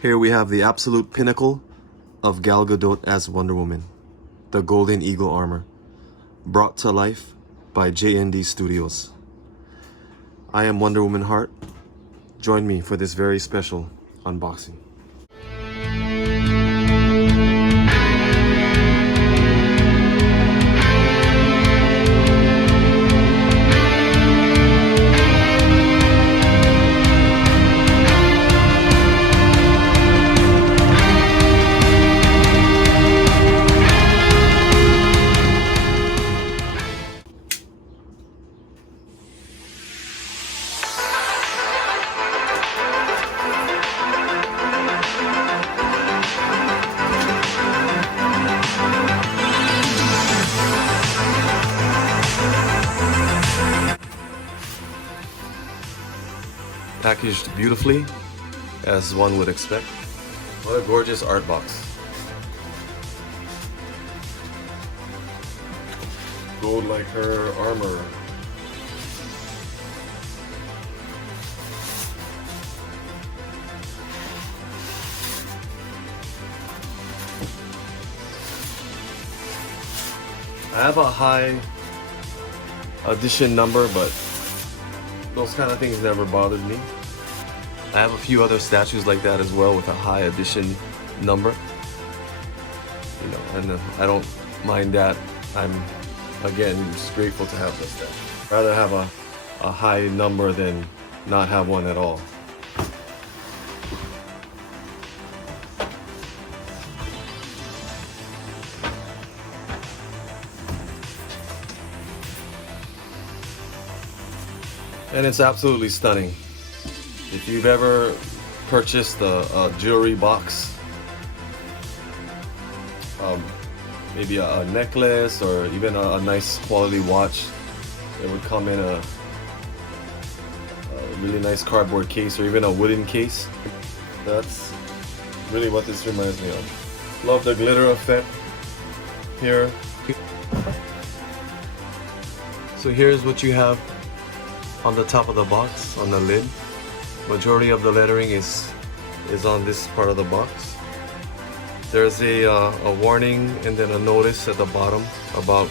Here we have the absolute pinnacle of Gal Gadot as Wonder Woman, the Golden Eagle armor, brought to life by JND Studios. I am Wonder Woman Heart. Join me for this very special unboxing. Packaged beautifully, as one would expect. What a gorgeous art box. Gold like her armor. I have a high edition number, but those kind of things never bothered me. I have a few other statues like that as well with a high edition number. You know, and I don't mind that. I'm, again, just grateful to have this statue. Rather have a high number than not have one at all. And it's absolutely stunning. If you've ever purchased a jewelry box, maybe a necklace or even a nice quality watch, it would come in a really nice cardboard case or even a wooden case. That's really what this reminds me of. Love the glitter effect here. So here's what you have on the top of the box, on the lid. Majority of the lettering is on this part of the box. There's a warning and then a notice at the bottom about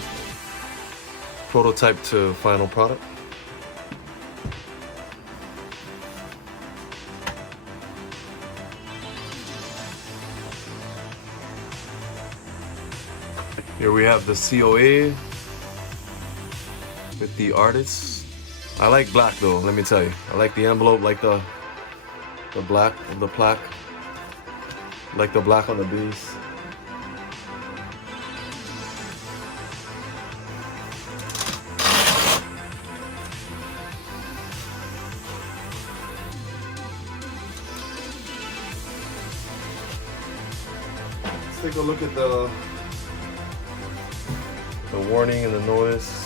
prototype to final product. Here we have the COA with the artists. I like black though, let me tell you. I like the envelope, like the black of the plaque. Like the black on the base. Let's take a look at the warning and the notice.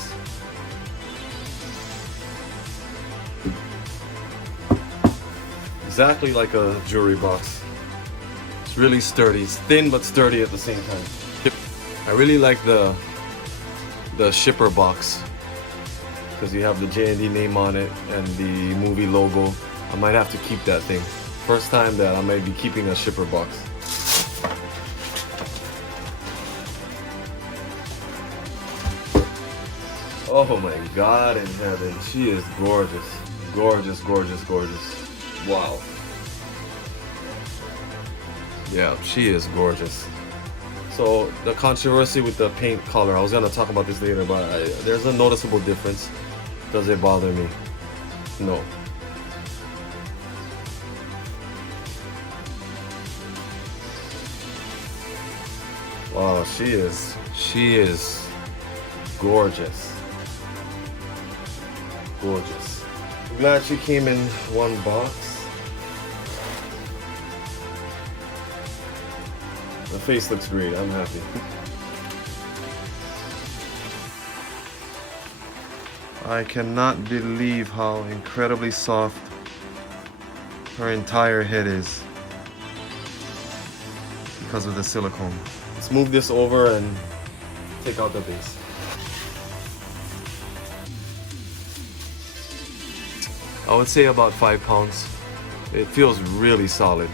Exactly like a jewelry box. It's really sturdy. It's thin but sturdy at the same time. I really like the shipper box because you have the JND name on it and the movie logo. I might have to keep that thing. First time that I might be keeping a shipper box. Oh my God in heaven, she is gorgeous. Gorgeous, gorgeous, gorgeous. Wow. Yeah, she is gorgeous. So the controversy with the paint color, I was gonna talk about this later, but there's a noticeable difference. Does it bother me? No. Wow, she is gorgeous. Gorgeous. I'm glad she came in one box. The face looks great, I'm happy. I cannot believe how incredibly soft her entire head is because of the silicone. Let's move this over and take out the base. I would say about 5 pounds. It feels really solid.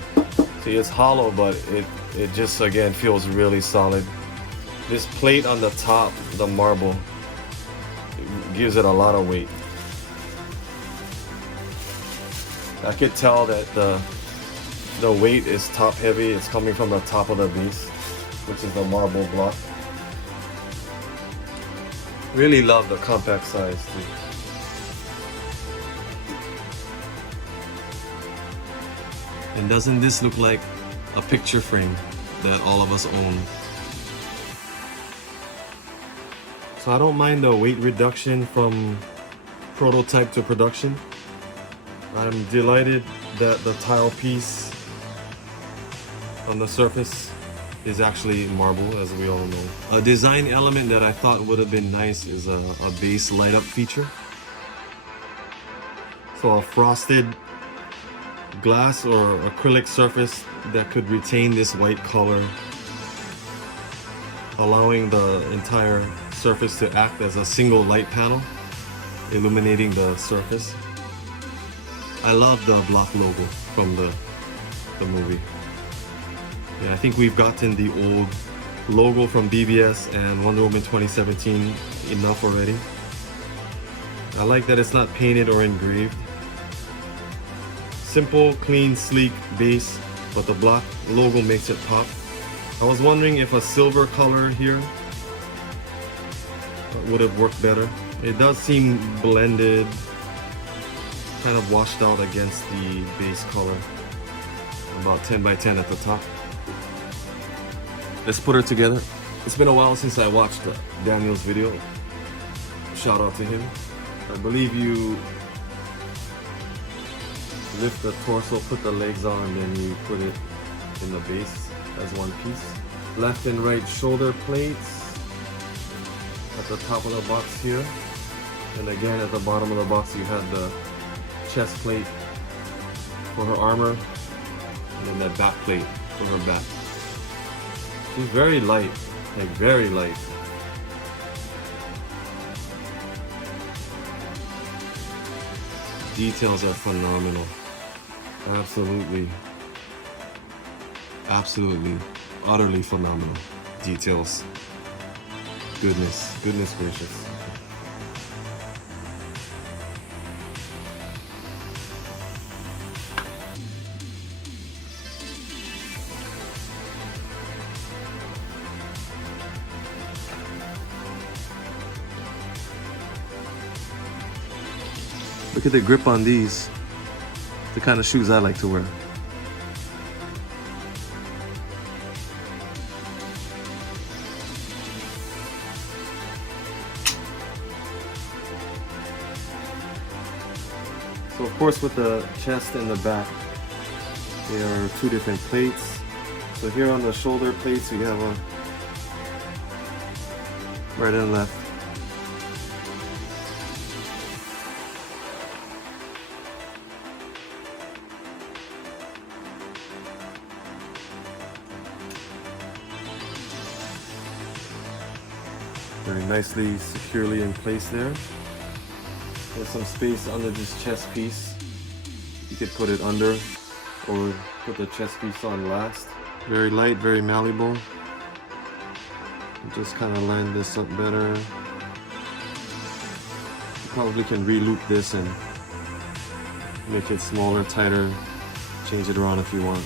See, it's hollow, but it just again feels really solid. This plate on the top, the marble, gives it a lot of weight. I could tell that the weight is top heavy. It's coming from the top of the base, which is the marble block. Really love the compact size too. And doesn't this look like a picture frame that all of us own? So I don't mind the weight reduction from prototype to production. I'm delighted that the tile piece on the surface is actually marble, as we all know. A design element that I thought would have been nice is a base light up feature. So a frosted glass or acrylic surface that could retain this white color, allowing the entire surface to act as a single light panel, illuminating the surface. I love the block logo from the movie. Yeah, I think we've gotten the old logo from BBS and Wonder Woman 2017 enough already. I like that it's not painted or engraved. Simple, clean, sleek base, but the block logo makes it pop. I was wondering if a silver color here would have worked better. It does seem blended, kind of washed out against the base color. About 10 by 10 at the top. Let's put her together. It's been a while since I watched Daniel's video. Shout out to him. I believe you lift the torso, put the legs on, and then you put it in the base as one piece. Left and right shoulder plates at the top of the box here. And again at the bottom of the box you had the chest plate for her armor, and then that back plate for her back. She's very light, like very light. Details are phenomenal. Absolutely, utterly phenomenal details. Goodness gracious. Look at the grip on these. The kind of shoes I like to wear. So of course with the chest and the back, there are two different plates. So here on the shoulder plates we have a right and left. Very nicely, securely in place there. There's some space under this chest piece. You could put it under or put the chest piece on last. Very light, very malleable. Just kind of line this up better. You probably can re-loop this and make it smaller, tighter, change it around if you want.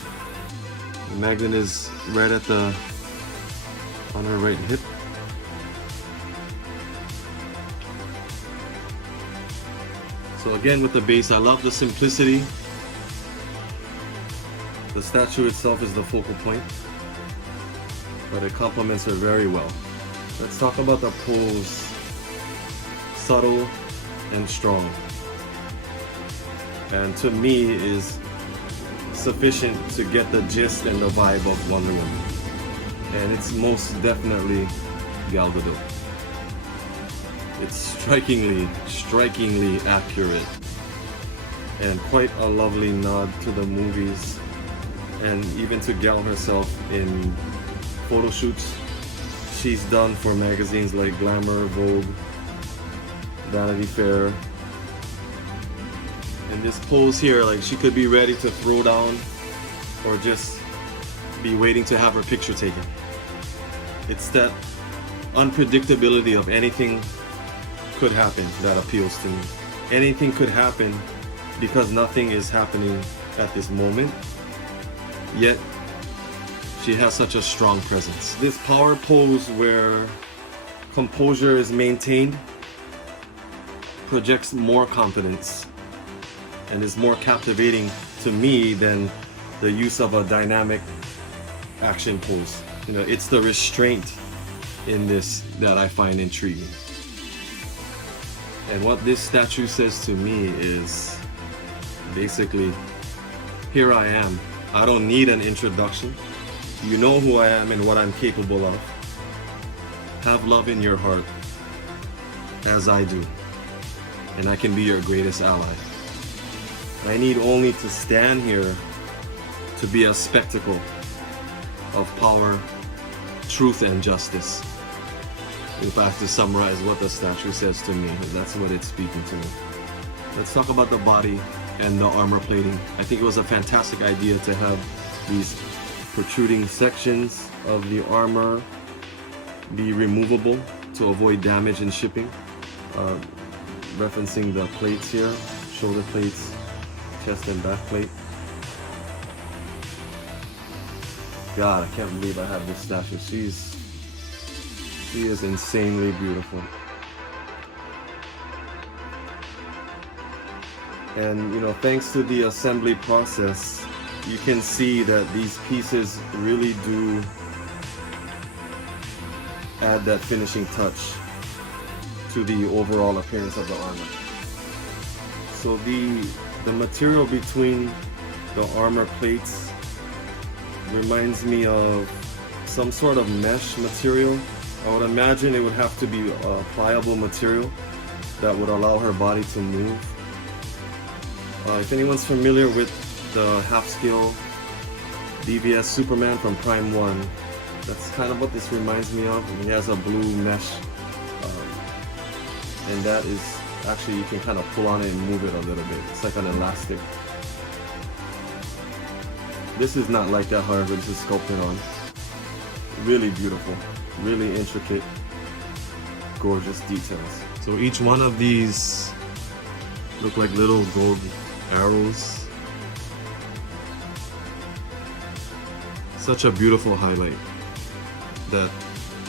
The magnet is right at on her right hip. So again with the base, I love the simplicity. The statue itself is the focal point, but it complements her very well. Let's talk about the pose. Subtle and strong. And to me is sufficient to get the gist and the vibe of Wonder Woman. And it's most definitely Gal Gadot. It's strikingly accurate, and quite a lovely nod to the movies and even to Gal herself in photo shoots she's done for magazines like Glamour, Vogue, Vanity Fair. And this pose here, like she could be ready to throw down or just be waiting to have her picture taken. It's that unpredictability of anything could happen that appeals to me. Anything could happen because nothing is happening at this moment, yet she has such a strong presence. This power pose where composure is maintained projects more confidence and is more captivating to me than the use of a dynamic action pose. You know, it's the restraint in this that I find intriguing. And what this statue says to me is basically, here I am. I don't need an introduction. You know who I am and what I'm capable of. Have love in your heart, as I do, and I can be your greatest ally. I need only to stand here to be a spectacle of power, truth, and justice. If I have to summarize what the statue says to me, that's what it's speaking to me. Let's talk about the body and the armor plating. I think it was a fantastic idea to have these protruding sections of the armor be removable to avoid damage in shipping. Referencing the plates here, shoulder plates, chest and back plate. God, I can't believe I have this statue. She is insanely beautiful. And you know, thanks to the assembly process, you can see that these pieces really do add that finishing touch to the overall appearance of the armor. So the material between the armor plates reminds me of some sort of mesh material. I would imagine it would have to be a pliable material that would allow her body to move. If anyone's familiar with the half-scale BVS Superman from Prime 1, that's kind of what this reminds me of. He has a blue mesh, and that is actually, you can kind of pull on it and move it a little bit. It's like an elastic. This is not like that, however, this is sculpted on. Really beautiful, really intricate, gorgeous details. So each one of these look like little gold arrows. Such a beautiful highlight that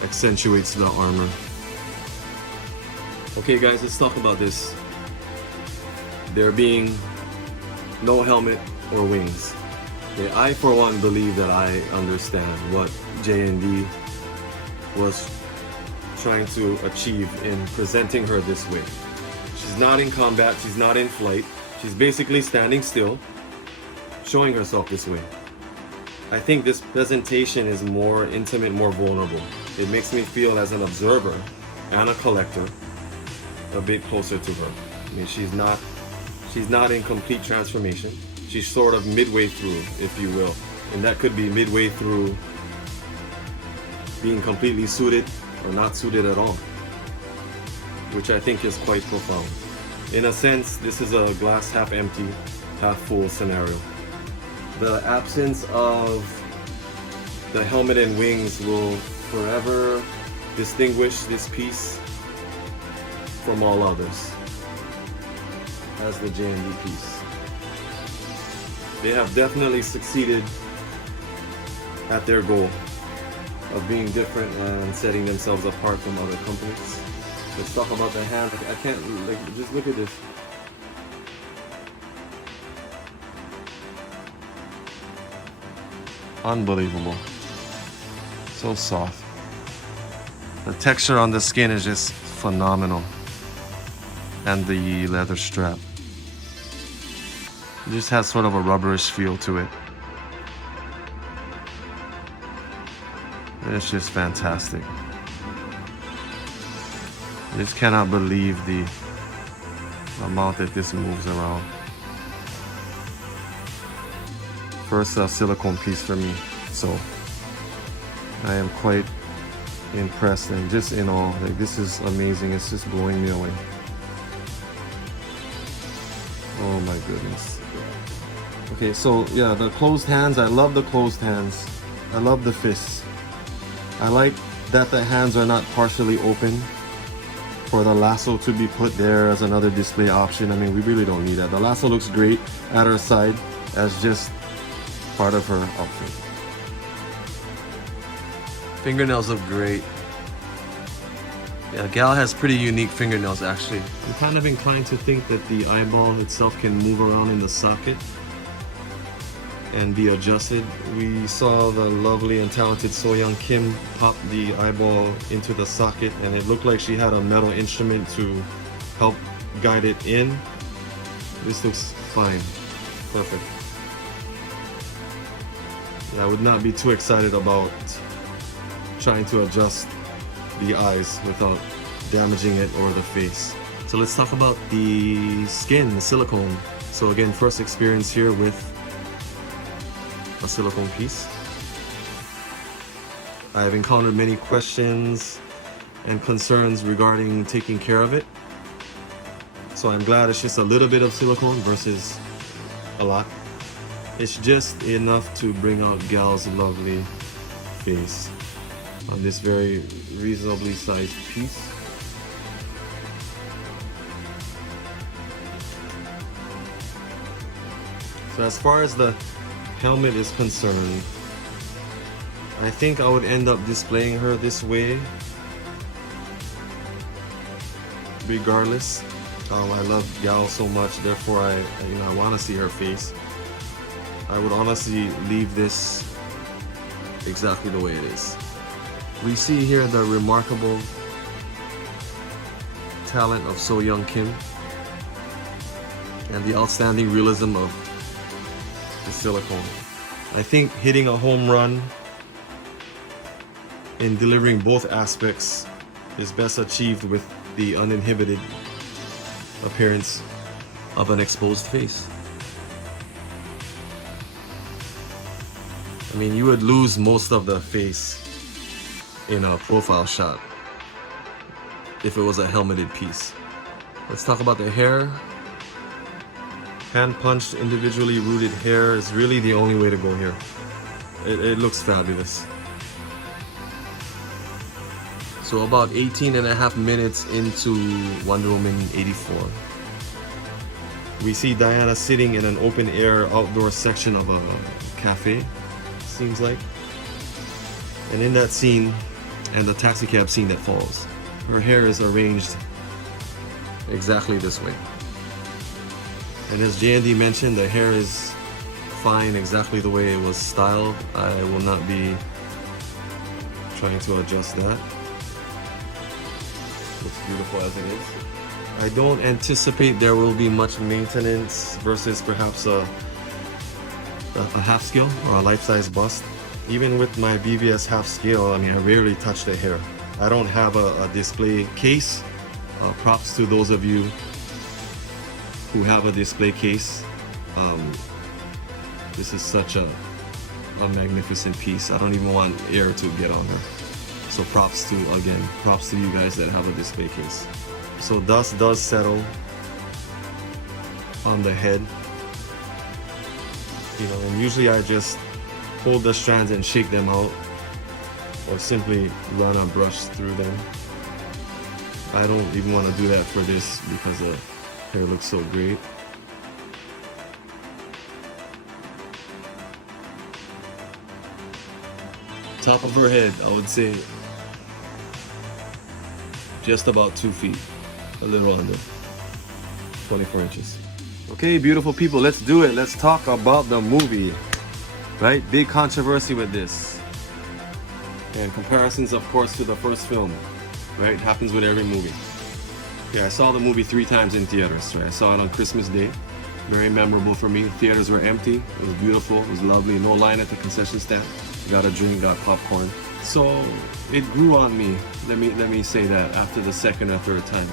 accentuates the armor. Okay guys, let's talk about this. There being no helmet or wings. Okay, I for one believe that I understand what JND was trying to achieve in presenting her this way. She's not in combat, she's not in flight, she's basically standing still, showing herself this way. I think this presentation is more intimate, more vulnerable. It makes me feel, as an observer and a collector, a bit closer to her. I mean, she's not in complete transformation. She's sort of midway through, if you will. And that could be midway through being completely suited or not suited at all, which I think is quite profound. In a sense, this is a glass half empty, half full scenario. The absence of the helmet and wings will forever distinguish this piece from all others as the JND piece. They have definitely succeeded at their goal of being different and setting themselves apart from other companies. Let's talk about the hand. I can't, like, just look at this. Unbelievable. So soft. The texture on the skin is just phenomenal. And the leather strap. It just has sort of a rubberish feel to it. It's just fantastic. I just cannot believe the amount that this moves around. First silicone piece for me, so I am quite impressed and just in awe. Like, this is amazing. It's just blowing me away. Oh my goodness. Okay, so yeah, the closed hands, I love the closed hands. I love the fists. I like that the hands are not partially open for the lasso to be put there as another display option. I mean, we really don't need that. The lasso looks great at her side as just part of her outfit. Fingernails look great. Yeah, Gal has pretty unique fingernails actually. I'm kind of inclined to think that the eyeball itself can move around in the socket and be adjusted. We saw the lovely and talented So-Young Kim pop the eyeball into the socket, and it looked like she had a metal instrument to help guide it in. This looks fine. Perfect. I would not be too excited about trying to adjust the eyes without damaging it or the face. So let's talk about the skin, the silicone. So again, first experience here with a silicone piece. I've encountered many questions and concerns regarding taking care of it. So I'm glad it's just a little bit of silicone versus a lot. It's just enough to bring out Gal's lovely face on this very reasonably sized piece. So as far as the helmet is concerned, I think I would end up displaying her this way regardless. I love Gal so much, therefore I want to see her face. I would honestly leave this exactly the way it is. We see here the remarkable talent of So-Young Kim and the outstanding realism of the silicone. I think hitting a home run in delivering both aspects is best achieved with the uninhibited appearance of an exposed face. I mean, you would lose most of the face in a profile shot if it was a helmeted piece. Let's talk about the hair. Hand punched, individually rooted hair is really the only way to go here. It looks fabulous. So about 18.5 minutes into Wonder Woman 84, we see Diana sitting in an open air outdoor section of a cafe, seems like. And in that scene, and the taxi cab scene that follows, her hair is arranged exactly this way. And as JND mentioned, the hair is fine exactly the way it was styled. I will not be trying to adjust that. Looks beautiful as it is. I don't anticipate there will be much maintenance versus perhaps a half scale or a life-size bust. Even with my BVS half scale, I mean, I rarely touch the hair. I don't have a display case. Props to those of you who have a display case. This is such a magnificent piece. I don't even want air to get on her. So props to you guys that have a display case. So dust does settle on the head. And usually I just hold the strands and shake them out, or simply run a brush through them. I don't even want to do that for this because the hair looks so great. Top of her head, I would say just about 2 feet, a little under 24 inches. Okay, beautiful people, let's do it. Let's talk about the movie, right? Big controversy with this, and comparisons, of course, to the first film, right? Happens with every movie. Yeah, I saw the movie 3 times in theaters, right? I saw it on Christmas Day. Very memorable for me. Theaters were empty. It was beautiful. It was lovely. No line at the concession stand. Got a drink, got popcorn. So it grew on me. Let me say that after the second or third time.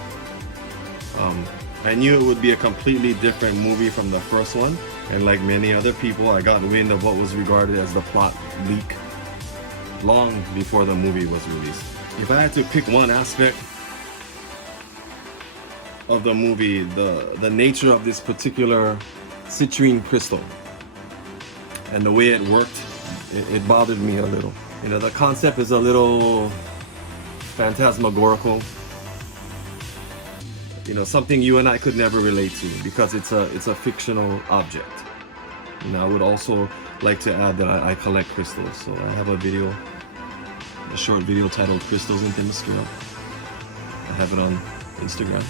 I knew it would be a completely different movie from the first one, and like many other people, I got wind of what was regarded as the plot leak long before the movie was released. If I had to pick one aspect of the movie, the nature of this particular citrine crystal and the way it worked it bothered me a little. You know, the concept is a little phantasmagorical. You know, something you and I could never relate to because it's a fictional object. And I would also like to add that I collect crystals. So I have a short video titled Crystals in Themyscira. I have it on Instagram.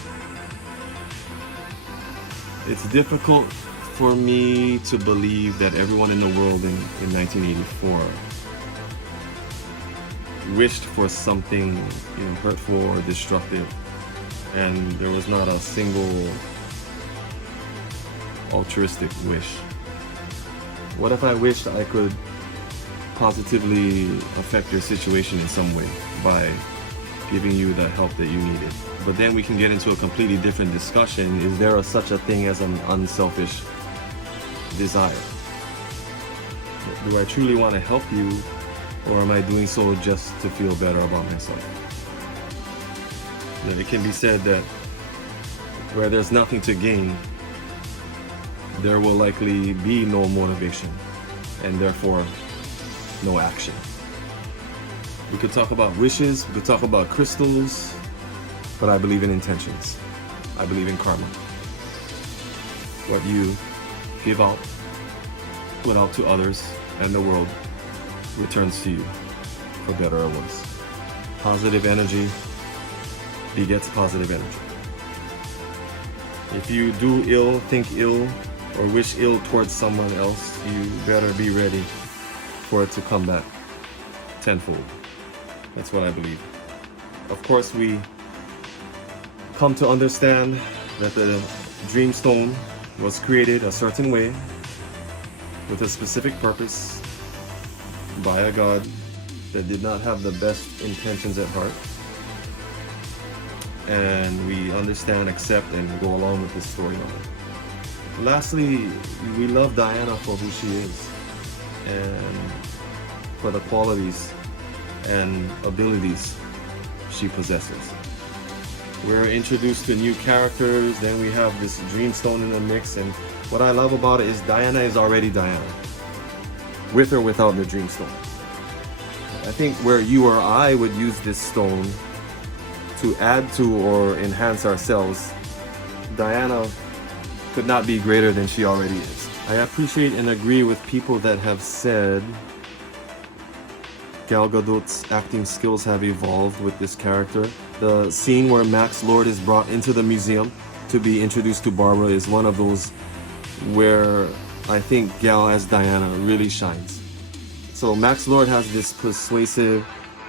It's difficult for me to believe that everyone in the world in 1984 wished for something, you know, hurtful or destructive, and there was not a single altruistic wish. What if I wished I could positively affect your situation in some way by giving you the help that you needed? But then we can get into a completely different discussion. Is there such a thing as an unselfish desire? Do I truly want to help you, or am I doing so just to feel better about myself? You know, it can be said that where there's nothing to gain, there will likely be no motivation, and therefore no action. We could talk about wishes, we could talk about crystals, but I believe in intentions. I believe in karma. What you give out, put out to others and the world, returns to you, for better or worse. Positive energy begets positive energy. If you do ill, think ill, or wish ill towards someone else, you better be ready for it to come back tenfold. That's what I believe. Of course, we come to understand that the Dreamstone was created a certain way with a specific purpose by a god that did not have the best intentions at heart. And we understand, accept, and go along with this storyline. Lastly, we love Diana for who she is and for the qualities and abilities she possesses. We're introduced to new characters, then we have this Dreamstone in the mix, and what I love about it is Diana is already Diana, with or without the Dreamstone. I think where you or I would use this stone to add to or enhance ourselves, Diana could not be greater than she already is. I appreciate and agree with people that have said Gal Gadot's acting skills have evolved with this character. The scene where Max Lord is brought into the museum to be introduced to Barbara is one of those where I think Gal as Diana really shines. So Max Lord has this persuasive,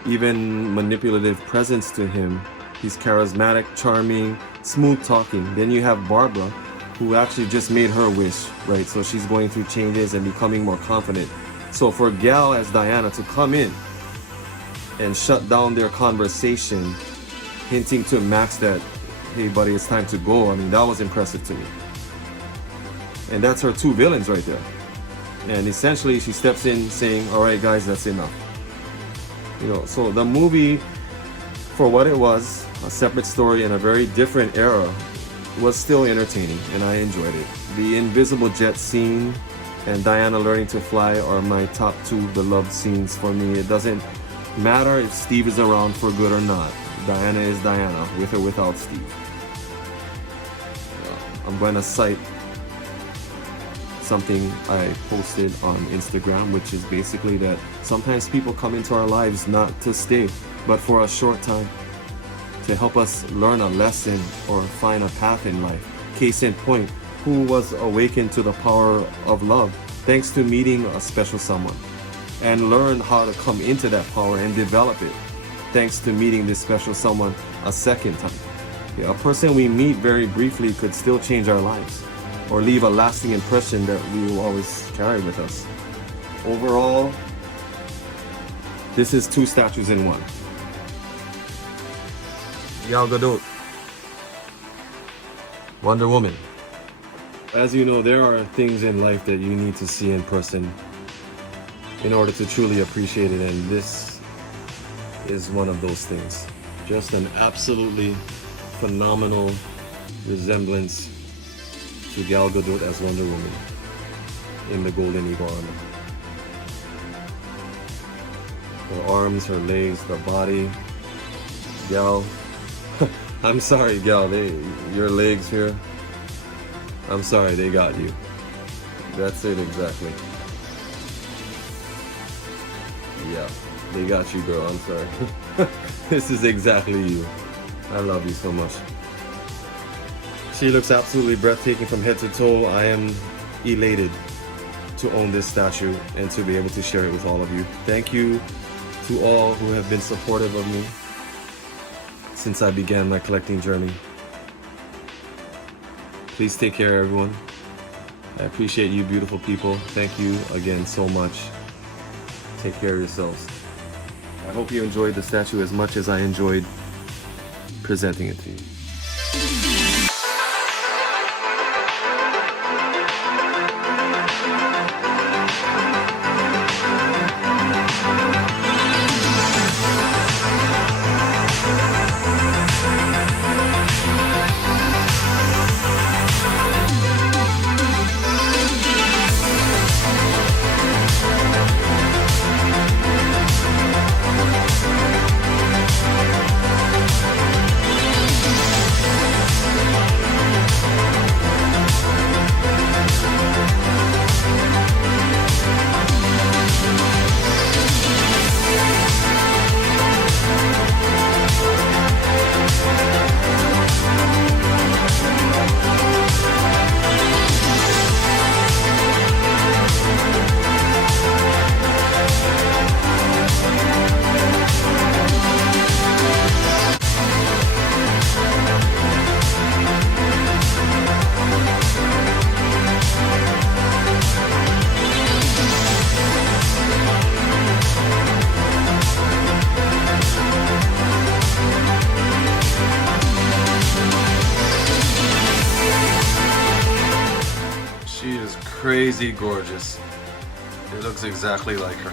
even manipulative presence to him. He's charismatic, charming, smooth talking. Then you have Barbara, who actually just made her wish, right? So she's going through changes and becoming more confident. So for Gal as Diana to come in and shut down their conversation, hinting to Max that, hey buddy, it's time to go, I mean, that was impressive to me. And that's her two villains right there. And essentially she steps in saying, all right guys, that's enough. You know, so the movie, for what it was, a separate story in a very different era, was still entertaining and I enjoyed it. The invisible jet scene and Diana learning to fly are my top two beloved scenes for me. It doesn't matter if Steve is around for good or not. Diana is Diana, with or without Steve. I'm going to cite something I posted on Instagram, which is basically that sometimes people come into our lives not to stay, but for a short time, to help us learn a lesson or find a path in life. Case in point, who was awakened to the power of love thanks to meeting a special someone, and learned how to come into that power and develop it thanks to meeting this special someone a second time. Yeah, a person we meet very briefly could still change our lives or leave a lasting impression that we will always carry with us. Overall, this is two statues in one. Gal Gadot, Wonder Woman. As you know, there are things in life that you need to see in person in order to truly appreciate it, and this is one of those things. Just an absolutely phenomenal resemblance to Gal Gadot as Wonder Woman in the Golden Eagle armor. Her arms, her legs, the body. Gal, I'm sorry, gal. Your legs here. I'm sorry, they got you. That's it exactly. Yeah, they got you, girl. I'm sorry. This is exactly you. I love you so much. She looks absolutely breathtaking from head to toe. I am elated to own this statue and to be able to share it with all of you. Thank you to all who have been supportive of me since I began my collecting journey. Please take care, everyone. I appreciate you, beautiful people. Thank you again so much. Take care of yourselves. I hope you enjoyed the statue as much as I enjoyed presenting it to you. She is crazy gorgeous. It looks exactly like her.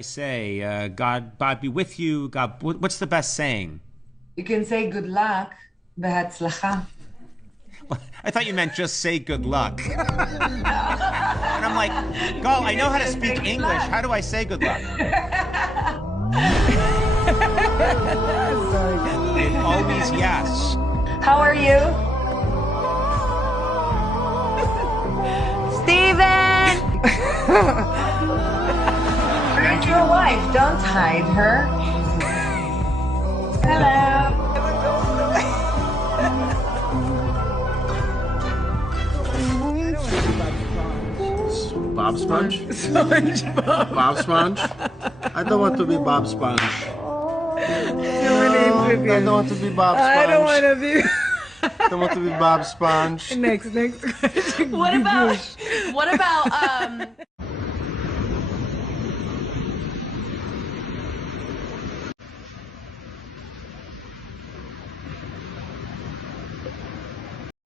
Say, God be with you. God, what's the best saying? You can say good luck, behatzlacha. I thought you meant just say good luck. And I'm like, Gal, I know how to speak English. How do I say good luck? Sorry. Always yes. How are you? Steven! Where's your wife? Don't hide her. Hello. Bob Sponge? SpongeBob. Bob Sponge? I don't want to be Bob Sponge. I don't want to be Bob Sponge. I don't want to be. I don't want to be Bob Sponge. Next question. What about